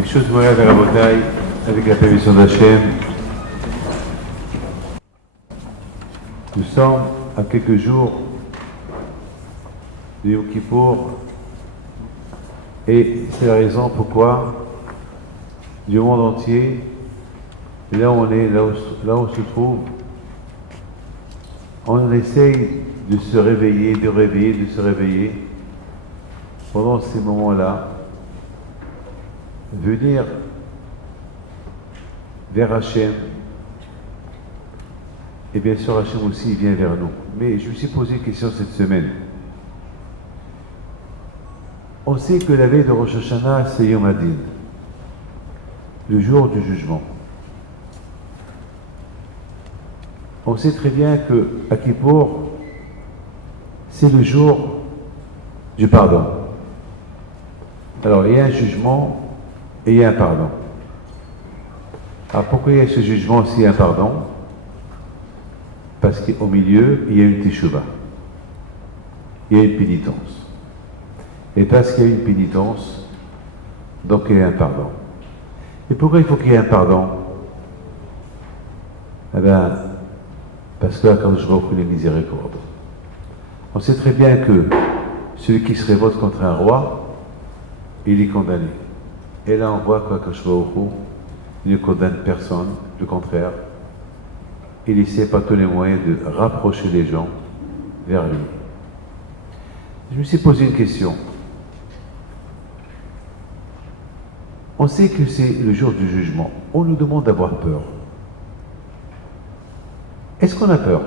Les choses vont aller à la bataille avec la permission d'Hachem. Nous sommes à quelques jours de Yom Kippour et c'est la raison pourquoi du monde entier, là où on est, là où on se trouve, on essaye de se réveiller, de se réveiller pendant ces moments-là, venir vers Hachem. Et bien sûr, Hachem aussi vient vers nous. Mais je me suis posé une question cette semaine. On sait que la veille de Rosh Hashanah, c'est Yom Hadin, le jour du jugement. On sait très bien que à Kippour, c'est le jour du pardon. Alors, il y a un jugement et il y a un pardon. Alors, pourquoi il y a ce jugement s'il y a un pardon? Parce qu'au milieu, il y a une teshuva. Il y a une pénitence. Et parce qu'il y a une pénitence, donc il y a un pardon. Et pourquoi il faut qu'il y ait un pardon? Eh bien, parce que quand je vois les miséricordes. On sait très bien que celui qui se révolte contre un roi, il est condamné. Et là, on voit que je vois il ne condamne personne, le contraire. Il essaie par tous les moyens de rapprocher les gens vers lui. Je me suis posé une question. On sait que c'est le jour du jugement. On nous demande d'avoir peur. Est-ce qu'on a peur?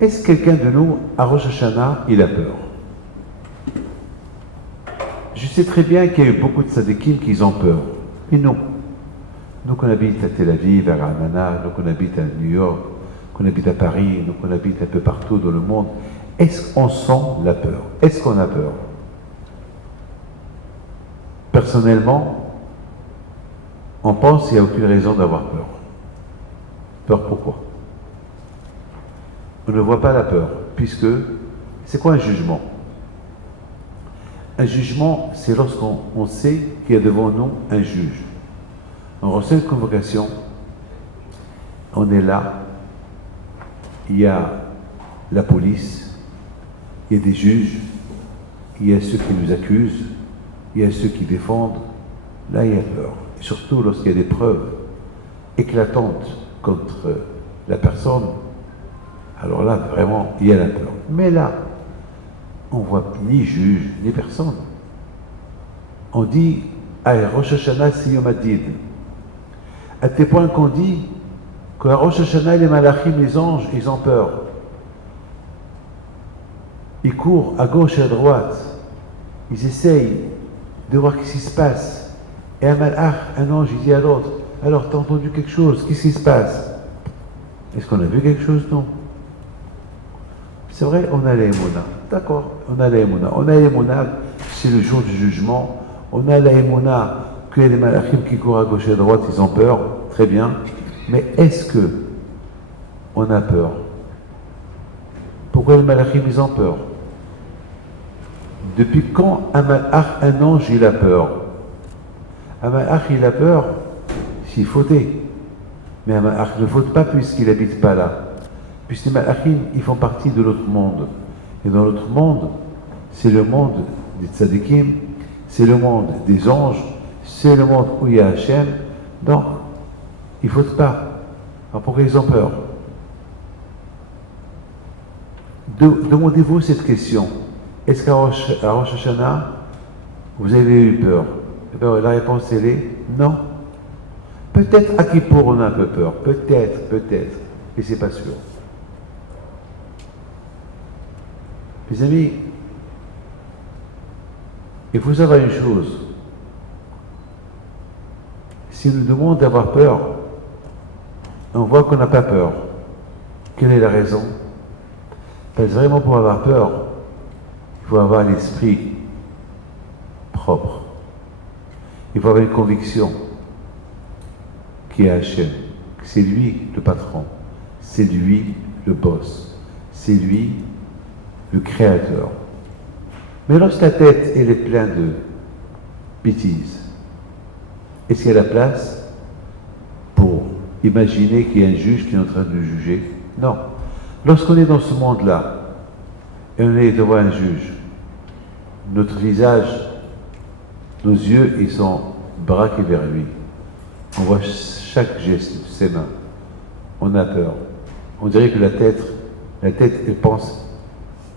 Est-ce que quelqu'un de nous, à Rosh Hashanah, il a peur? Je sais très bien qu'il y a eu beaucoup de tzadikim qui ont peur. Mais non. Nous qu'on habite à Tel Aviv, à Ramana, nous qu'on habite à New York, qu'on habite à Paris, nous qu'on habite un peu partout dans le monde, est-ce qu'on sent la peur? Est-ce qu'on a peur? Personnellement, on pense qu'il n'y a aucune raison d'avoir peur. Peur pourquoi? On ne voit pas la peur, puisque c'est quoi un jugement? Un jugement, c'est lorsqu'on sait qu'il y a devant nous un juge. On reçoit une convocation, on est là, il y a la police, il y a des juges, il y a ceux qui nous accusent, il y a ceux qui défendent. Là, il y a peur. Et surtout lorsqu'il y a des preuves éclatantes contre la personne, alors là, vraiment, il y a la peur. Mais là, on ne voit ni juge, ni personne. On dit, ah, Rosh Hashanah, c'est Yom Hadin. À tel point qu'on dit qu'à Rosh Hashanah, les malachim, les anges, ils ont peur. Ils courent à gauche et à droite. Ils essayent de voir ce qui se passe. Et un malach, un ange, il dit à l'autre, alors, t'as entendu quelque chose? Qu'est-ce qui se passe? Est-ce qu'on a vu quelque chose? Non. C'est vrai, on a l'émouna. D'accord, on a l'émouna. On a l'émouna, c'est le jour du jugement. On a l'émouna que les malachim qui courent à gauche et à droite, ils ont peur. Très bien. Mais est-ce que on a peur? Pourquoi les malachim, ils ont peur? Depuis quand un malach, un ange, il a peur? Un malach, il a peur s'il fautait. Mais un malach ne faute pas puisqu'il n'habite pas là. Puisque les malachim, ils font partie de l'autre monde. Et dans l'autre monde, c'est le monde des tzadikim, c'est le monde des anges, c'est le monde où il y a Hachem. Donc, ils ne fautent pas. Alors pourquoi ils ont peur? Demandez-vous cette question. Est-ce qu'à Rosh Hashanah, vous avez eu peur? Eh bien, la réponse, elle est non. Peut-être à Kippour, on a un peu peur. Peut-être. Et c'est pas sûr. Mes amis, il faut savoir une chose. Si on nous demande d'avoir peur, on voit qu'on n'a pas peur. Quelle est la raison? Parce que vraiment pour avoir peur, il faut avoir l'esprit propre. Il faut avoir une conviction qui est Hachem, que c'est lui le patron, c'est lui le boss, c'est lui le créateur. Mais lorsque ta tête elle est pleine bêtises. Est-ce qu'il y a la place pour imaginer qu'il y a un juge qui est en train de nous juger? Non. Lorsqu'on est dans ce monde-là, et on est devant un juge, notre visage, nos yeux, ils sont braqués vers lui. On voit chaque geste de ses mains. On a peur. On dirait que la tête, elle pense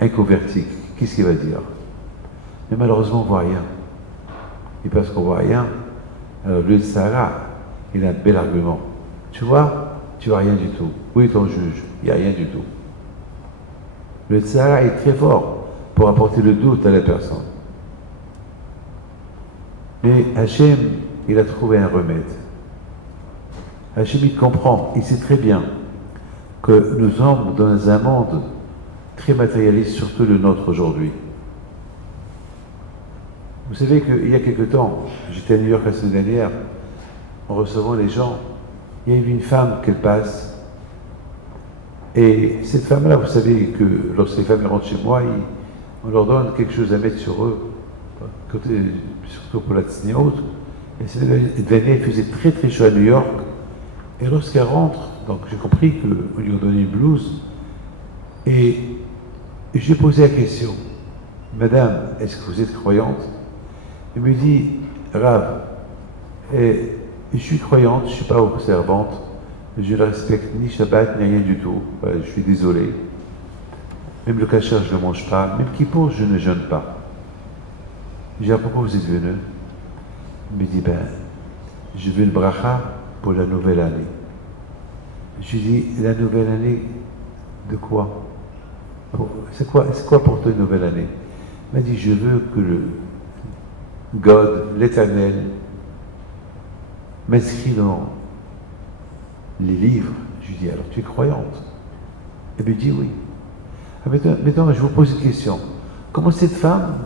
inconvertie. Qu'est-ce qu'il va dire? Mais malheureusement, on ne voit rien. Et parce qu'on ne voit rien, alors le Sahara, il a un bel argument. Tu vois rien du tout. Où est ton juge? Il n'y a rien du tout. Le Sahara est très fort pour apporter le doute à la personne. Mais Hachem, il a trouvé un remède. Hachem, il comprend, il sait très bien que nous sommes dans un monde très matérialiste, surtout le nôtre aujourd'hui. Vous savez qu'il y a quelque temps, j'étais à New York la semaine dernière, en recevant les gens, il y a eu une femme qui passe, et cette femme-là, vous savez que lorsque les femmes rentrent chez moi, on leur donne quelque chose à mettre sur eux, surtout pour la Disney et autres. Et cette année, il faisait très très chaud à New York, et lorsqu'elle rentre, donc j'ai compris qu'on lui a donné une blouse, et j'ai posé la question, Madame, est-ce que vous êtes croyante? Elle me dit, Rav, je suis croyante, je ne suis pas observante, je ne respecte ni Shabbat, ni rien du tout, je suis désolé. Même le kasher, je ne le mange pas, même Kippour, je ne jeûne pas. Je dis, pourquoi vous êtes venu? Elle me dit, je veux une bracha pour la nouvelle année. Je lui dis, la nouvelle année, de quoi? C'est quoi pour toi une nouvelle année? Elle m'a dit, je veux que le God, l'Éternel, m'inscrit dans les livres. Je lui dis, alors tu es croyante? Elle me dit oui. Maintenant, je vous pose une question. Comment cette femme,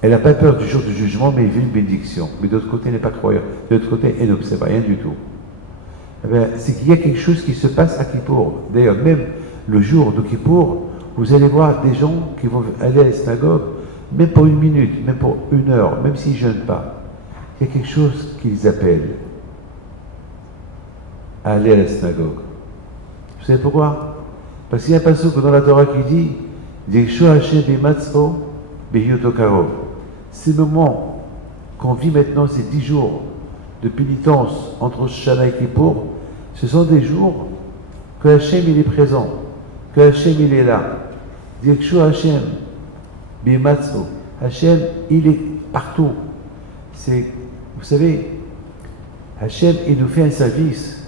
elle n'a pas peur du jour du jugement, mais elle veut une bénédiction. Mais d'autre côté, elle n'est pas croyante. De l'autre côté, elle n'observe rien du tout. C'est qu'il y a quelque chose qui se passe à Kippour. D'ailleurs, même le jour de Kippour, vous allez voir des gens qui vont aller à la synagogue, même pour une minute, même pour une heure, même s'ils ne jeûnent pas. Il y a quelque chose qu'ils appellent à aller à la synagogue. Vous savez pourquoi? Parce qu'il y a un passage dans la Torah qui dit ces moments qu'on vit maintenant, ces 10 jours de pénitence entre Shana et Kippour, ce sont des jours que Hachem il est présent, que Hachem il est là. Dikshu Hachem, Bimatsu. Hachem il est partout. Vous savez, Hachem il nous fait un service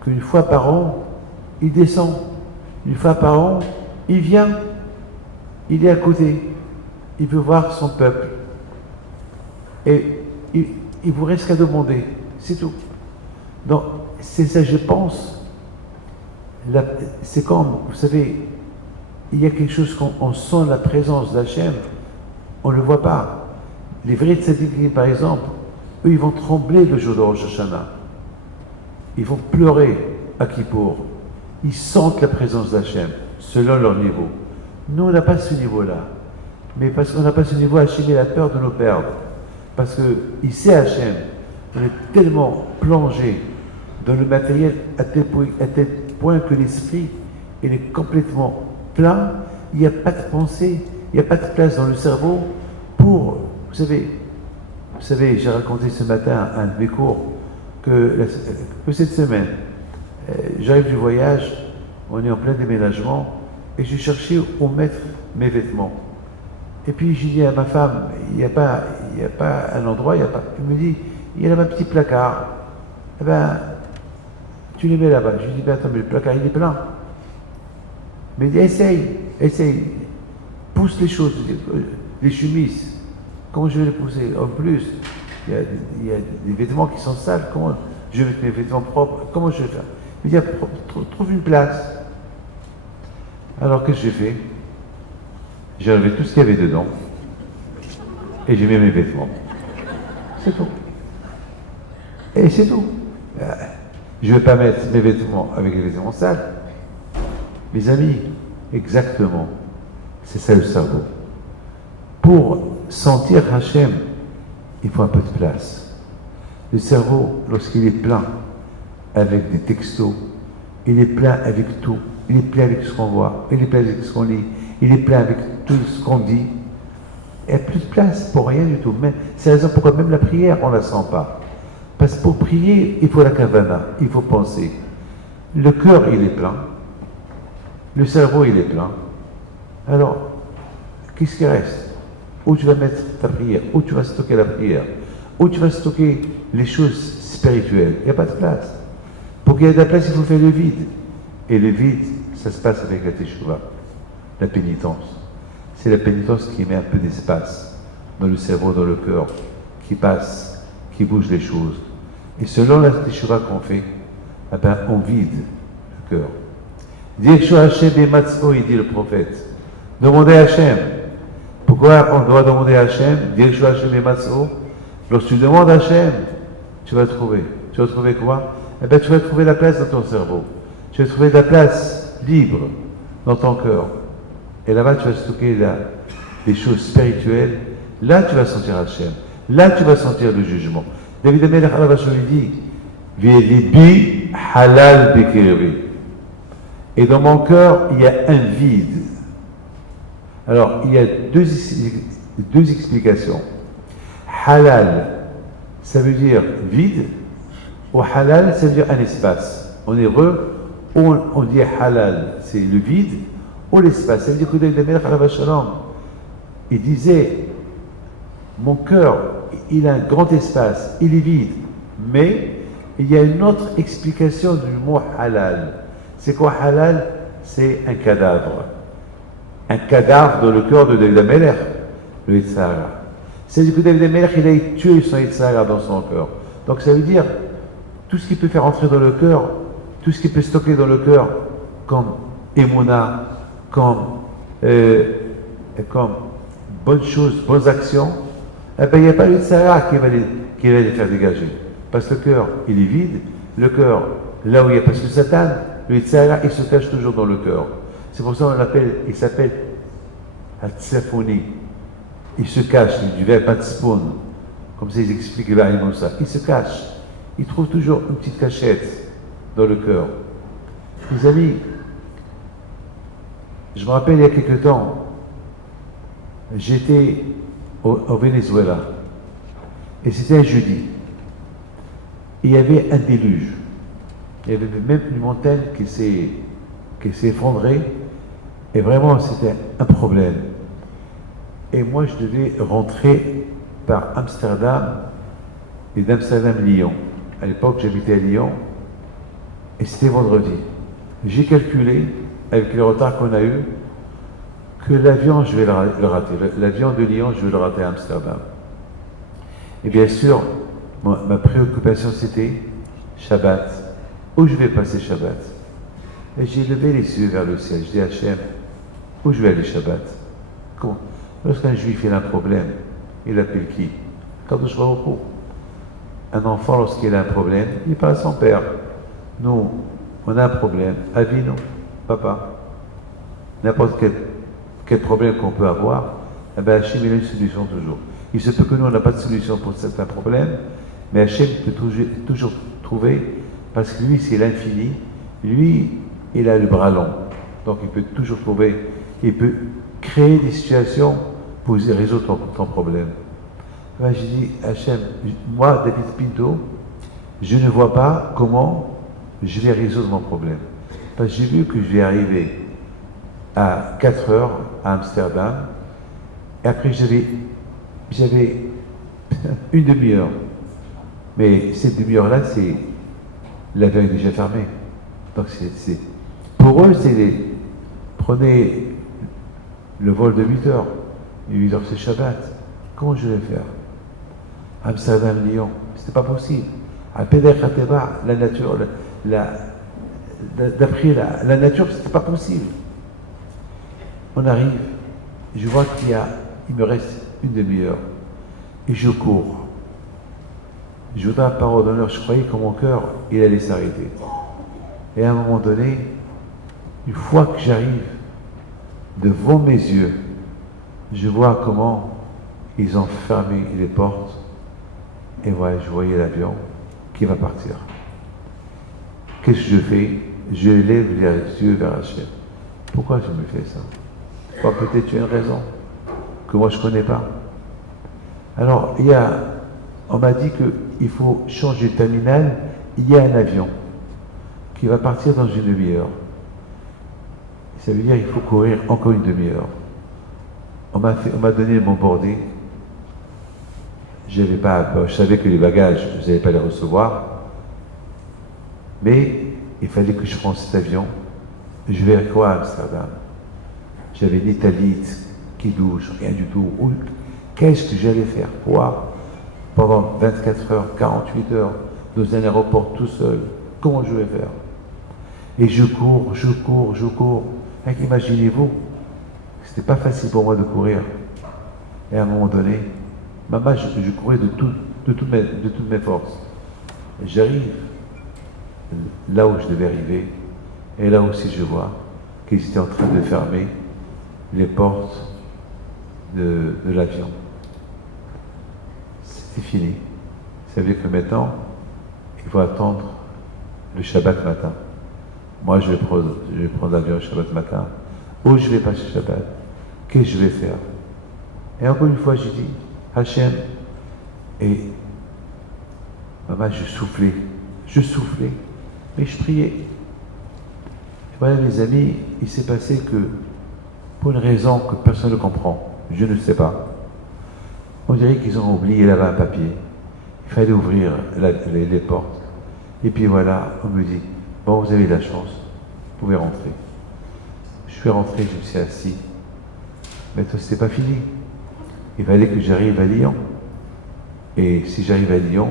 qu'une fois par an, il descend. Une fois par an, il vient. Il est à côté. Il veut voir son peuple. Et il vous reste qu'à demander. C'est tout. Donc, c'est ça, je pense. C'est comme, vous savez, il y a quelque chose qu'on sent la présence d'Hachem, on ne le voit pas. Les vrais tzadikim, par exemple, eux, ils vont trembler le jour de Rosh Hashanah. Ils vont pleurer à Kippour. Ils sentent la présence d'Hachem, selon leur niveau. Nous, on n'a pas ce niveau-là. Mais parce qu'on n'a pas ce niveau, Hachem a peur de nous perdre. Parce qu'il sait Hachem, on est tellement plongé dans le matériel à tel point que l'esprit, il est complètement plein, il n'y a pas de pensée, il n'y a pas de place dans le cerveau pour, vous savez, j'ai raconté ce matin à un de mes cours que cette semaine, j'arrive du voyage, on est en plein déménagement, et je cherchais où mettre mes vêtements. Et puis j'ai dit à ma femme, il n'y a pas un endroit, elle me dit, il y a là un petit placard. Eh ben, tu les mets là-bas. Je lui dis, attends, mais le placard il est plein. Mais essaye, pousse les choses, les chemises. Comment je vais les pousser? En plus, il y a des vêtements qui sont sales, comment je vais mettre mes vêtements propres? Comment je vais faire? Il me dit, trouve une place. Alors qu'est-ce que j'ai fait? J'ai enlevé tout ce qu'il y avait dedans et j'ai mis mes vêtements. C'est tout. Et c'est tout. Je ne vais pas mettre mes vêtements avec les vêtements sales. Mes amis, exactement. C'est ça le cerveau. Pour sentir Hachem, il faut un peu de place. Le cerveau, lorsqu'il est plein avec des textos, il est plein avec tout, il est plein avec ce qu'on voit, il est plein avec ce qu'on lit, il est plein avec tout ce qu'on dit. Il n'y a plus de place pour rien du tout. C'est la raison pourquoi même la prière, on ne la sent pas. Parce que pour prier, il faut la kavana, il faut penser. Le cœur, il est plein. Le cerveau, il est plein. Alors, qu'est-ce qui reste? Où tu vas mettre ta prière? Où tu vas stocker la prière? Où tu vas stocker les choses spirituelles? Il n'y a pas de place. Pour qu'il y ait de la place, il faut faire le vide. Et le vide, ça se passe avec la teshuva, la pénitence. C'est la pénitence qui met un peu d'espace dans le cerveau, dans le cœur, qui passe, qui bouge les choses. Et selon la teshuva qu'on fait, eh ben, on vide le cœur. Dirshu Hashem et Matzo, il dit le prophète. Demandez à Hashem. Pourquoi on doit demander à Hashem? Dirshu Hashem et Matzo. Lorsque tu demandes à Hashem, tu vas trouver. Tu vas trouver quoi? Eh bien, tu vas trouver la place dans ton cerveau. Tu vas trouver de la place libre dans ton cœur. Et là-bas, tu vas stocker les choses spirituelles. Là, tu vas sentir Hashem. Là, tu vas sentir le jugement. David Amelech Alavashon dit V'elibi halal bekirbi. Et dans mon cœur, il y a un vide. Alors, il y a deux explications. Halal, ça veut dire vide, ou halal, ça veut dire un espace. En hébreu, on dit halal, c'est le vide, ou l'espace. Ça veut dire que David Amelech Alav Shalom, il disait, mon cœur, il a un grand espace, il est vide, mais il y a une autre explication du mot halal. C'est quoi halal? C'est un cadavre. Un cadavre dans le cœur de David Amelech, le Yitzhara. C'est-à-dire que David Amelech, il a tué son Yitzhara dans son cœur. Donc ça veut dire, tout ce qui peut faire entrer dans le cœur, tout ce qui peut stocker dans le cœur, comme émouna, comme bonnes choses, bonnes actions, eh ben, il n'y a pas le Yitzhara qui va les faire dégager. Parce que le cœur, il est vide, le cœur, là où il y a parce que Satan, le Yitzhara, il se cache toujours dans le cœur. C'est pour ça qu'on il s'appelle Hatzafoni. Il se cache, du verbe Hatzpon. Comme ça, ils expliquent ça. Il se cache. Il trouve toujours une petite cachette dans le cœur. Les amis, je me rappelle il y a quelque temps, j'étais au Venezuela. Et c'était un jeudi. Il y avait un déluge. Il y avait même une montagne qui s'est effondrée. Et vraiment, c'était un problème. Et moi, je devais rentrer par Amsterdam et d'Amsterdam-Lyon. À l'époque, j'habitais à Lyon. Et c'était vendredi. J'ai calculé, avec le retard qu'on a eu, que l'avion, je vais le rater. L'avion de Lyon, je vais le rater à Amsterdam. Et bien sûr, ma préoccupation, c'était Shabbat. Où je vais passer Shabbat? Et j'ai levé les yeux vers le ciel. Je dis à Hachem, où je vais aller Shabbat? Comment? Lorsqu'un juif il a un problème, il appelle qui? Kadosh Baruch Hu. Un enfant, lorsqu'il a un problème, il parle à son père. Nous, on a un problème. Avinu, papa. N'importe quel problème qu'on peut avoir, eh bien Hachem il a une solution toujours. Il se peut que nous, on n'a pas de solution pour certains problèmes, mais Hachem peut toujours trouver, parce que lui, c'est l'infini. Lui, il a le bras long. Donc, il peut toujours trouver, il peut créer des situations pour résoudre ton problème. Ben, j'ai dit, Hachem, moi, David Pinto, je ne vois pas comment je vais résoudre mon problème. Parce que j'ai vu que je vais arriver à 4 heures à Amsterdam, et après j'avais une demi-heure. Mais cette demi-heure-là, l'avion est déjà fermé. Donc pour eux, prenez le vol de 8 heures. Et 8 heures, c'est Shabbat. Comment je vais faire? Amsterdam-Lyon, c'était pas possible. À Peder Khateba, la nature, d'après la nature, c'était pas possible. On arrive, je vois il me reste une demi-heure. Et je cours. Je voudrais la parole d'honneur, je croyais que mon cœur, il allait s'arrêter. Et à un moment donné, une fois que j'arrive devant mes yeux, je vois comment ils ont fermé les portes et voilà, je voyais l'avion qui va partir. Qu'est-ce que je fais? Je lève les yeux vers Hachem. Pourquoi je me fais ça? Peut-être tu as une raison que moi je ne connais pas. Alors, on m'a dit qu'il faut changer de terminal. Il y a un avion qui va partir dans une demi-heure. Ça veut dire qu'il faut courir encore une demi-heure. On m'a donné mon boarding. Je savais que les bagages, je n'allais pas les recevoir. Mais il fallait que je prenne cet avion. Je vais à quoi à Amsterdam? J'avais ni talit, qui douche, rien du tout. Qu'est-ce que j'allais faire? Quoi? Pendant 24 heures, 48 heures, dans un aéroport tout seul. Comment je vais faire? Et je cours. Imaginez-vous, c'était pas facile pour moi de courir. Et à un moment donné, maman, je courais de toutes mes forces. J'arrive là où je devais arriver, et là aussi je vois qu'ils étaient en train de fermer les portes de l'avion. C'était fini. Ça veut dire que maintenant, il faut attendre le Shabbat matin. Moi, je vais prendre l'avion le Shabbat matin. Où je vais passer Shabbat? Qu'est-ce que je vais faire? Et encore une fois, j'ai dit, Hachem, et maman, je soufflais, mais je priais. Et voilà, mes amis, il s'est passé que, pour une raison que personne ne comprend, je ne sais pas, on dirait qu'ils ont oublié là-bas un papier. Il fallait ouvrir les portes. Et puis voilà, on me dit, bon, vous avez de la chance, vous pouvez rentrer. Je suis rentré, je me suis assis. Mais tout, c'était pas fini. Il fallait que j'arrive à Lyon. Et si j'arrive à Lyon,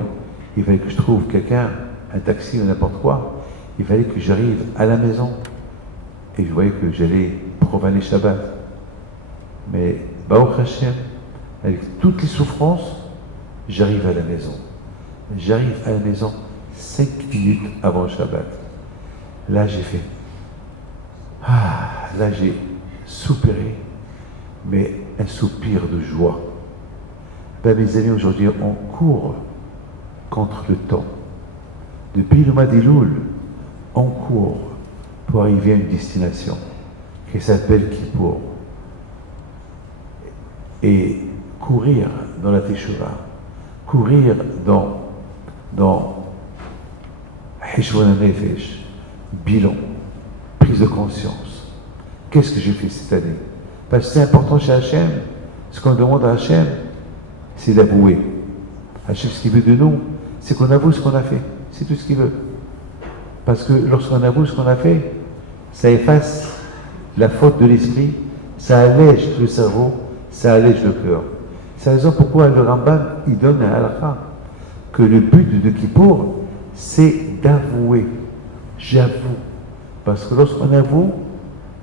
il fallait que je trouve quelqu'un, un taxi ou n'importe quoi. Il fallait que j'arrive à la maison. Et je voyais que j'allais profaner Shabbat. Mais, Baruch Hashem, avec toutes les souffrances, j'arrive à la maison. J'arrive à la maison 5 minutes avant Shabbat. Là, j'ai fait. Là, j'ai soupiré, mais un soupir de joie. Mes amis, aujourd'hui, on court contre le temps. Depuis le mois d'Elul, on court pour arriver à une destination qui s'appelle Kippour. Et courir dans la Teshuvah, courir dans Heshbon HaNefesh, bilan, prise de conscience. Qu'est-ce que j'ai fait cette année? Parce que c'est important chez Hachem. Ce qu'on demande à Hachem, c'est d'avouer. Hachem, ce qu'il veut de nous, c'est qu'on avoue ce qu'on a fait. C'est tout ce qu'il veut. Parce que lorsqu'on avoue ce qu'on a fait, ça efface la faute de l'esprit, ça allège le cerveau, ça allège le cœur. C'est la raison pourquoi le Rambam, il donne à halakha que le but de Kippour, c'est d'avouer. J'avoue. Parce que lorsqu'on avoue,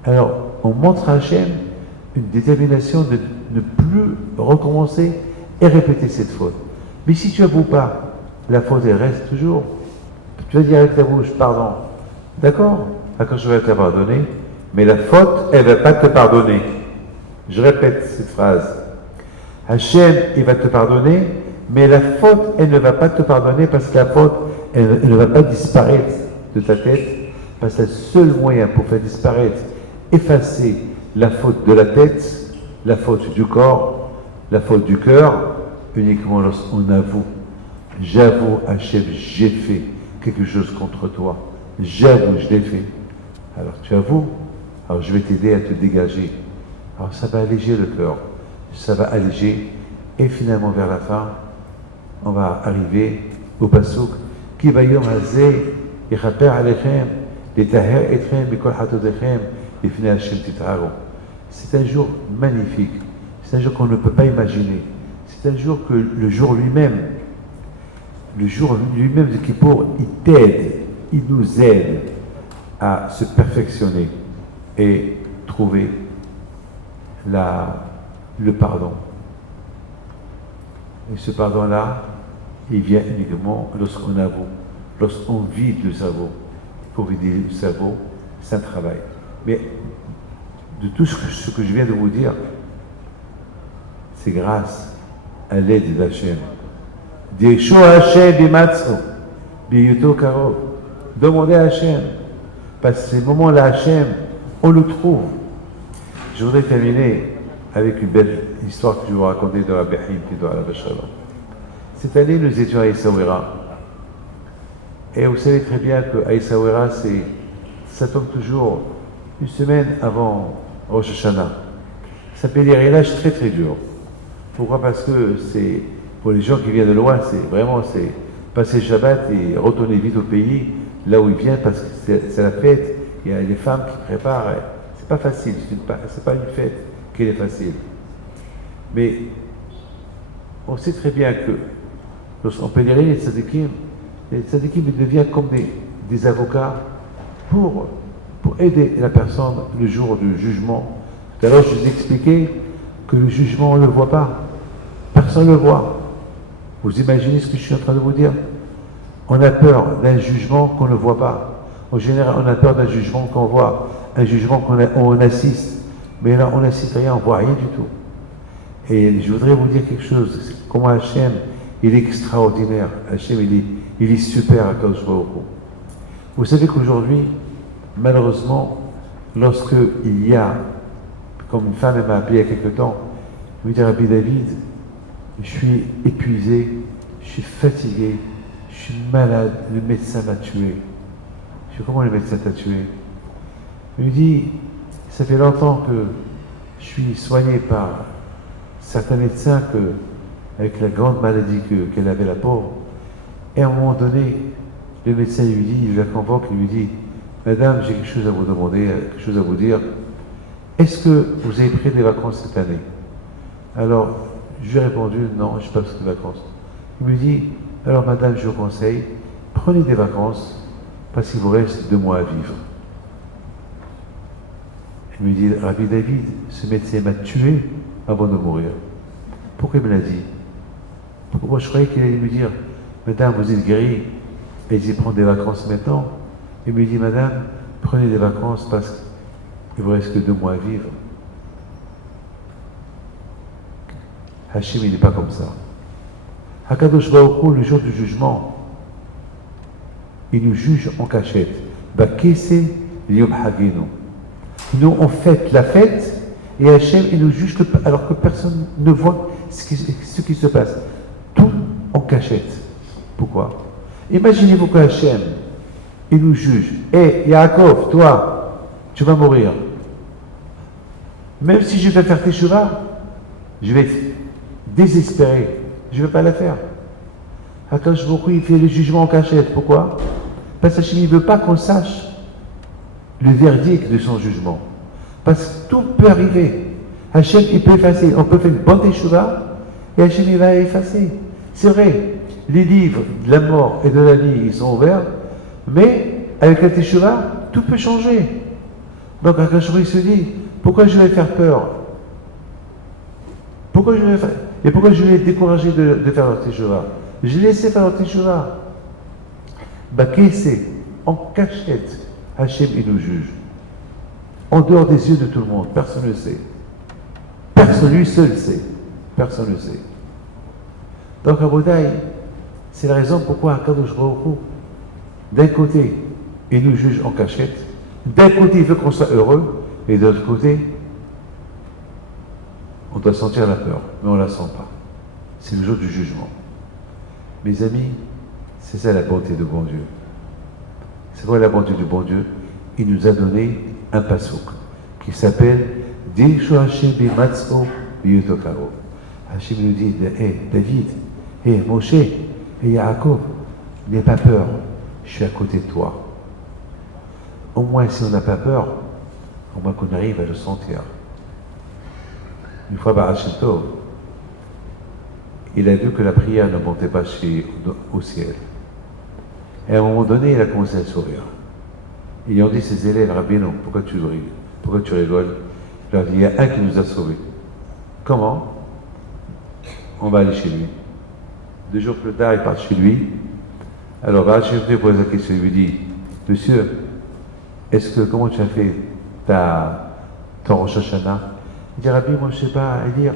alors on montre à Hachem une détermination de ne plus recommencer et répéter cette faute. Mais si tu n'avoues pas, la faute elle reste toujours. Tu vas dire avec ta bouche, pardon. D'accord? Quand je vais te pardonner, mais la faute, elle ne va pas te pardonner. Je répète cette phrase. Hachem, il va te pardonner, mais la faute, elle ne va pas te pardonner parce que la faute, elle ne va pas disparaître de ta tête. Parce que le seul moyen pour faire disparaître, effacer la faute de la tête, la faute du corps, la faute du cœur, uniquement lorsqu'on avoue. J'avoue, Hachem, j'ai fait quelque chose contre toi. J'avoue, je l'ai fait. Alors tu avoues, alors je vais t'aider à te dégager. Alors ça va alléger le cœur, ça va alléger, et finalement vers la fin, on va arriver au pasuk Ki bayom hazeh yichaper alechem litaher etchem mikol hatodechem lifnei Hashem tit'aru. C'est un jour magnifique, c'est un jour qu'on ne peut pas imaginer, c'est un jour que le jour lui-même de Kippour, il t'aide, il nous aide à se perfectionner et trouver le pardon. Et ce pardon-là, il vient uniquement lorsqu'on avoue, lorsqu'on vide le cerveau. Pour vider le cerveau, c'est un travail. Mais de tout ce que je viens de vous dire, c'est grâce à l'aide d'Hachem. Dirshu Hashem bimatsu, biyuto karo. Demandez à Hachem. Parce que ces moments-là, Hachem, on le trouve. Je voudrais terminer avec une belle histoire que je vais vous raconter de Rabbi Haïm qui doit à la Bachalom. Cette année, nous étions à Essaouira. Et vous savez très bien qu'à Essaouira, ça tombe toujours une semaine avant Rosh Hashanah. C'est un pèlerinage très très dur. Pourquoi? Parce que c'est, pour les gens qui viennent de loin, c'est passer le Shabbat et retourner vite au pays, là où ils viennent, parce que c'est la fête. Il y a les femmes qui préparent. C'est pas facile, c'est pas une fête qui est facile. Mais on sait très bien que lorsqu'on pèlerine les tzadikim deviennent comme des avocats pour aider la personne le jour du jugement. Tout à l'heure, je vous ai expliqué que le jugement, on ne le voit pas. Personne ne le voit. Vous imaginez ce que je suis en train de vous dire? On a peur d'un jugement qu'on ne voit pas. En général, on a peur d'un jugement qu'on voit, un jugement qu'on assiste. Mais là, on n'assiste rien, on ne voit rien du tout. Et je voudrais vous dire quelque chose. Comment Hachem, il est extraordinaire. Hachem, il est super à Kadosh Baruch Hu. Vous savez qu'aujourd'hui, malheureusement, lorsque il y a, comme une femme m'a appelé il y a quelque temps, elle me dit, Rabbi David, je suis épuisé, je suis fatigué, je suis malade, le médecin m'a tué. Je dis, comment le médecin t'a tué? Il me dit, ça fait longtemps que je suis soigné par certains médecins avec la grande maladie qu'elle avait, la pauvre. Et à un moment donné, le médecin lui dit, il la convoque, il lui dit, Madame, j'ai quelque chose à vous demander, quelque chose à vous dire. Est-ce que vous avez pris des vacances cette année? Alors, je lui ai répondu, non, je n'ai pas pris de vacances. Il me dit, alors Madame, je vous conseille, prenez des vacances, parce qu'il vous reste 2 mois à vivre. Il me dit, Rabbi David, ce médecin m'a tué avant de mourir. Pourquoi il me l'a dit? Pourquoi je croyais qu'il allait me dire, Madame, vous êtes guérie, et il prend des vacances maintenant. Il me dit, Madame, prenez des vacances parce qu'il vous reste que 2 mois à vivre. Hachem, il n'est pas comme ça. Hakadosh Baruch Hu, le jour du jugement, il nous juge en cachette. Bakese liyom haginu. Nous, on fête la fête, et Hachem, il nous juge alors que personne ne voit ce qui se passe. Tout en cachette. Pourquoi? Imaginez-vous que Hachem, il nous juge. Hé, Yaakov, toi, tu vas mourir. Même si je vais faire teshuva, je vais être désespéré. Je ne vais pas la faire. Akadosh Baruch Hu, il fait le jugement en cachette. Pourquoi? Parce que Hachem, il ne veut pas qu'on sache le verdict de son jugement. Parce que tout peut arriver. Hachem, il peut effacer. On peut faire une bonne teshuva, et Hachem, il va effacer. C'est vrai, les livres de la mort et de la vie, ils sont ouverts, mais avec la teshuva, tout peut changer. Donc, Akadosh Baruch Hu, il se dit, pourquoi je vais faire peur? Pourquoi je vais décourager de faire la teshuva? Je l'ai laissé faire la teshuva. Bakese, en cachette, Hachem, il nous juge. En dehors des yeux de tout le monde, personne ne sait. Personne, lui seul sait. Personne ne sait. Donc, Abodaï, c'est la raison pourquoi Akadosh Baruch Hu, d'un côté, il nous juge en cachette, d'un côté, il veut qu'on soit heureux, et de l'autre côté, on doit sentir la peur, mais on ne la sent pas. C'est le jour du jugement. Mes amis, c'est ça la bonté de bon Dieu. C'est quoi la bonté du bon Dieu? Il nous a donné un pasouk qui s'appelle Dirshu Hashem bimatzo biyuto karo. Hachem nous dit, David, Moshe, Yaakov, n'aie pas peur, je suis à côté de toi. Au moins, si on n'a pas peur, au moins qu'on arrive à le sentir. Une fois, Baal Shem Tov, il a vu que la prière ne montait pas au ciel. Et à un moment donné, il a commencé à sourire. Ils ont dit ses élèves, Rabbeinu, pourquoi tu rigoles? Pourquoi tu rigoles? Il leur dit, il y a un qui nous a sauvés. Comment? On va aller chez lui. 2 jours plus tard, il part chez lui. Alors, Baal Shem Tov pose la question, il lui dit, Monsieur, comment tu as fait ton Rosh Hashanah? Il dit, Rabbi, moi je ne sais pas lire,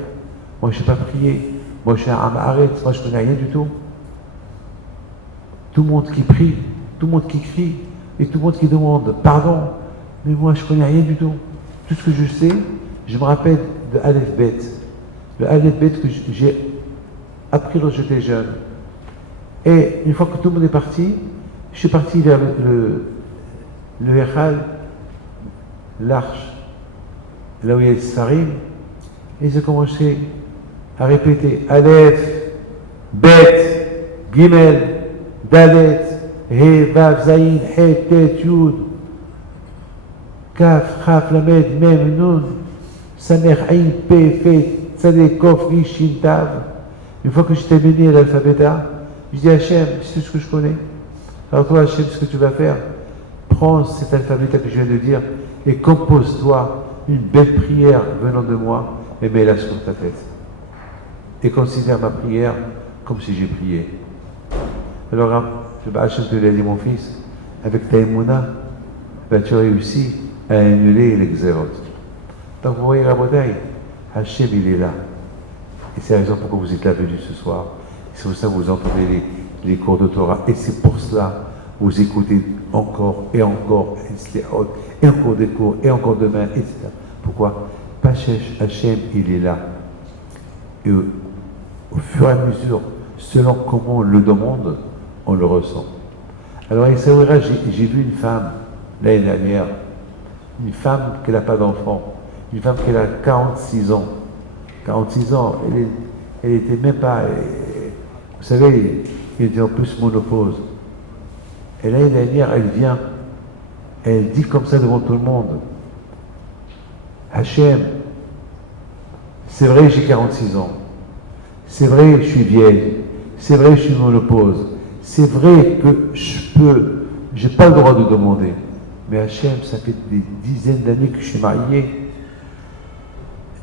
moi je ne sais pas prier, moi je suis un Amaharet, moi je ne connais rien du tout. tout le monde qui prie, tout le monde qui crie, et tout le monde qui demande pardon. Mais moi, je ne connais rien du tout. Tout ce que je sais, je me rappelle de Aleph Bet. Le Aleph Bet que j'ai appris lorsque j'étais jeune. Et une fois que tout le monde est parti, je suis parti vers le Echal, l'arche, là où il y a les Sarim, et j'ai commencé à répéter Aleph, Bet, Gimel, Dalet, He, Vav, Zayin, He, Tet, Yud, Kaf, Chaf, Lamed, Mem, Nun, Samer, Aïn, Pe, Fe, Tzadek, Kof, Rish, Shin, Tav. Une fois que j'ai terminé l'alphabet A, je dis Hachem, c'est ce que je connais. Alors toi, Hachem, ce que tu vas faire, prends cet alphabet que je viens de dire et compose-toi une belle prière venant de moi et mets-la sur ta tête. Et considère ma prière comme si j'ai prié. Alors, Hachem te l'a dit, mon fils, avec ta émouna, ben, tu réussis à annuler les xérot. Donc vous voyez, Rabotai, Hachem, il est là. Et c'est la raison pourquoi vous êtes là venus ce soir. C'est pour ça que vous entendez les cours de Torah. Et c'est pour cela que vous écoutez encore, et encore des cours, et encore demain, etc. Pourquoi? Pachesh Hachem, il est là. Et au fur et à mesure, selon comment on le demande, on le ressent. Alors, à Essaouira, j'ai vu une femme, l'année dernière, une femme qui n'a pas d'enfant, une femme qui a 46 ans. 46 ans, elle était même pas... Vous savez, il était en plus monopause. Et l'année dernière, elle vient, elle dit comme ça devant tout le monde, Hachem, c'est vrai j'ai 46 ans, c'est vrai je suis vieille, c'est vrai je suis monopause, c'est vrai que j'ai pas le droit de demander, mais Hachem, ça fait des dizaines d'années que je suis marié,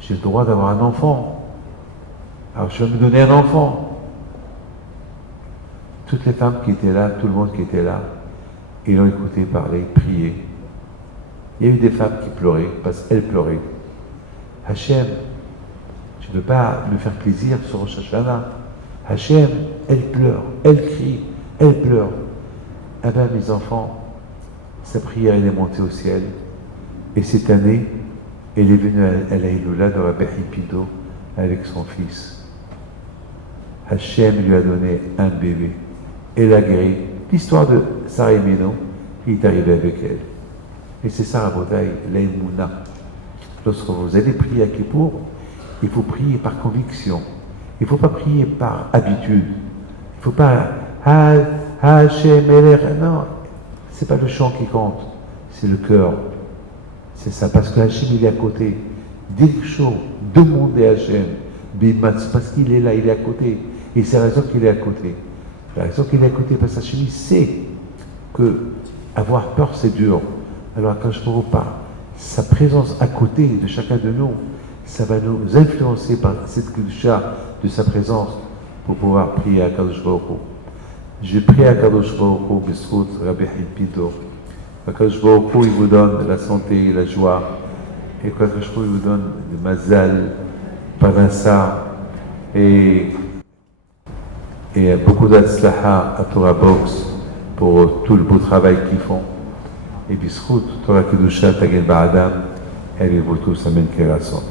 j'ai le droit d'avoir un enfant, alors je vais me donner un enfant. Toutes les femmes qui étaient là, tout le monde qui était là, ils l'ont écouté parler, prier. Il y a eu des femmes qui pleuraient, parce qu'elles pleuraient. Hachem, je ne veux pas me faire plaisir sur Rosh Hashanah. Hachem, elle pleure, elle crie, elle pleure. Ah ben mes enfants, sa prière elle est montée au ciel. Et cette année, elle est venue à la Hiloula de Rabbi Hipido avec son fils. Hachem lui a donné un bébé. Elle a guéri. L'histoire de Sarah Mino, il est arrivé avec elle. Et c'est ça, Rabotai, l'Aïmouna. Lorsque vous allez prier à Kippour, il faut prier par conviction. Il ne faut pas prier par habitude. Il ne faut pas Hachem, non, c'est pas le chant qui compte, c'est le cœur. C'est ça, parce que Hachem, il est à côté. Dès que chaud, demandez à Hachem, parce qu'il est là, il est à côté. Et c'est la raison qu'il est à côté. La raison qu'il est à côté, parce que Hachem sait que avoir peur, c'est dur. Alors, quand je vous parle, sa présence à côté de chacun de nous, ça va nous influencer par cette kedusha de sa présence pour pouvoir prier à Kadosh Baruch Hu. Je prie à Kadosh Baruch Hu, Besrout, Rabbi Hipido. Kadosh Baruch Hu, il vous donne la santé, la joie. Et Kadosh Baruch Hu, il vous donne le mazal, parnassa et beaucoup d'atzlaha à Torah Box pour tout le beau travail qu'ils font. Et Bisrout, Torah Kedusha, Tagel Ba'adam, et vous tous, Amen Kerason.